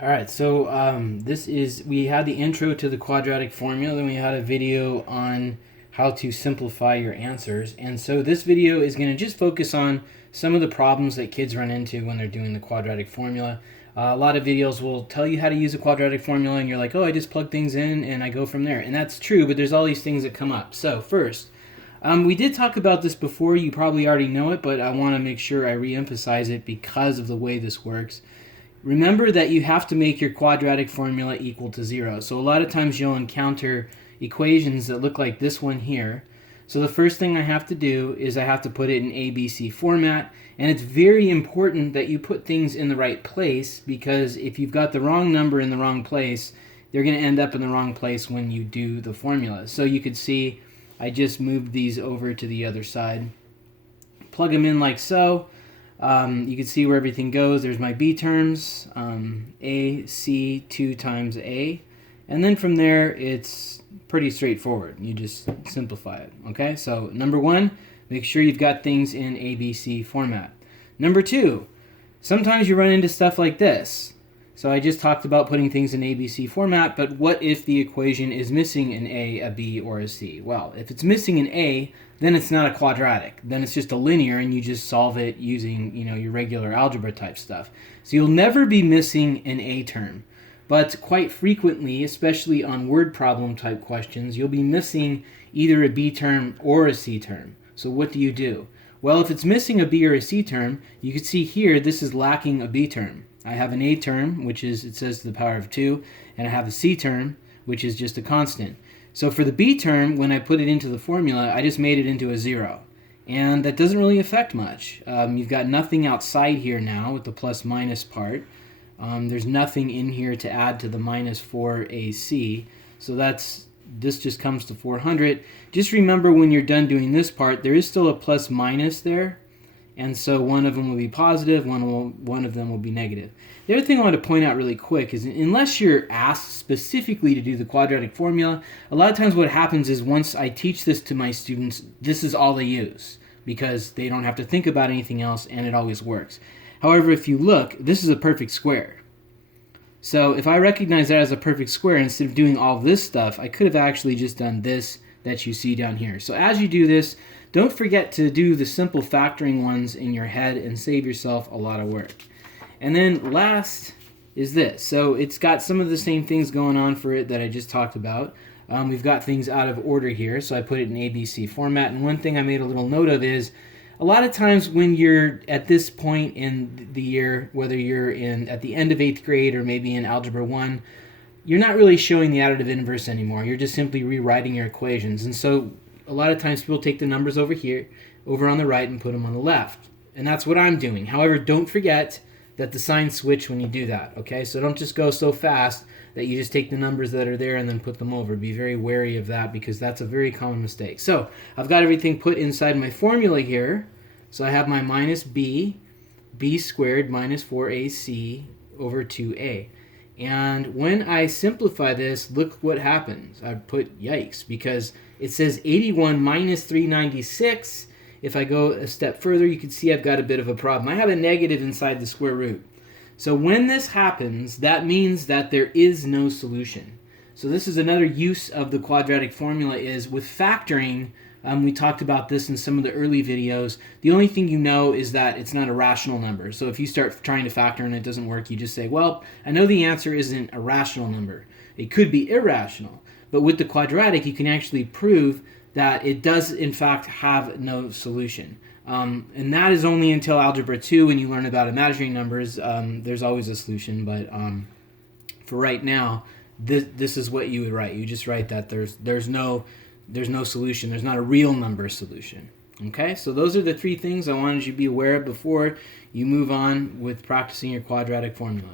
All right, so we had the intro to the quadratic formula, then we had a video on how to simplify your answers. And so this video is going to just focus on some of the problems that kids run into when they're doing the quadratic formula. A lot of videos will tell you how to use a quadratic formula, and you're like, oh, I just plug things in and I go from there. And that's true, but there's all these things that come up. So first, we did talk about this before. You probably already know it, but I want to make sure I re-emphasize it because of the way this works. Remember that you have to make your quadratic formula equal to 0. So a lot of times you'll encounter equations that look like this one here. So the first thing I have to do is I have to put it in ABC format. And it's very important that you put things in the right place, because if you've got the wrong number in the wrong place, they're going to end up in the wrong place when you do the formula. So you could see I just moved these over to the other side. Plug them in like so. You can see where everything goes. There's my b terms, a, c, 2 times a. And then from there, it's pretty straightforward. You just simplify it, okay? So number one, make sure you've got things in ABC format. Number two, sometimes you run into stuff like this. So I just talked about putting things in ABC format, but what if the equation is missing an A, a B, or a C? Well, if it's missing an A, then it's not a quadratic. Then it's just a linear, and you just solve it using, your regular algebra type stuff. So you'll never be missing an A term. But quite frequently, especially on word problem type questions, you'll be missing either a B term or a C term. So what do you do? Well, if it's missing a B or a C term, you can see here this is lacking a B term. I have an A term, which is, it says to the power of 2, and I have a C term, which is just a constant. So for the B term, when I put it into the formula, I just made it into a 0. And that doesn't really affect much. You've got nothing outside here now with the plus minus part. There's nothing in here to add to the minus 4AC. So this just comes to 400. Just remember, when you're done doing this part, there is still a plus minus there. And so one of them will be positive, one of them will be negative. The other thing I want to point out really quick is, unless you're asked specifically to do the quadratic formula, a lot of times what happens is, once I teach this to my students, this is all they use, because they don't have to think about anything else, and it always works. However, if you look, this is a perfect square. So if I recognize that as a perfect square, instead of doing all this stuff, I could have actually just done this that you see down here. So as you do this, don't forget to do the simple factoring ones in your head and save yourself a lot of work. And then last is this. So it's got some of the same things going on for it that I just talked about. We've got things out of order here, so I put it in ABC format. And one thing I made a little note of is, a lot of times when you're at this point in the year, whether you're at the end of 8th grade or maybe in Algebra 1, you're not really showing the additive inverse anymore. You're just simply rewriting your equations. And so a lot of times people take the numbers over here, over on the right, and put them on the left. And that's what I'm doing. However, don't forget that the signs switch when you do that, okay? So don't just go so fast that you just take the numbers that are there and then put them over. Be very wary of that, because that's a very common mistake. So I've got everything put inside my formula here. So I have my minus b squared minus 4ac over 2a. And when I simplify this, look what happens. I put yikes, because it says 81 minus 396. If I go a step further, you can see I've got a bit of a problem. I have a negative inside the square root. So when this happens, that means that there is no solution. So this is another use of the quadratic formula, is with factoring. We talked about this in some of the early videos. The only thing you know is that it's not a rational number. So if you start trying to factor and it doesn't work, you just say, well, I know the answer isn't a rational number. It could be irrational. But with the quadratic, you can actually prove that it does, in fact, have no solution. And that is only until Algebra 2, when you learn about imaginary numbers. There's always a solution, but for right now, this is what you would write. You just write that there's no solution. There's not a real number solution. Okay, so those are the 3 things I wanted you to be aware of before you move on with practicing your quadratic formula.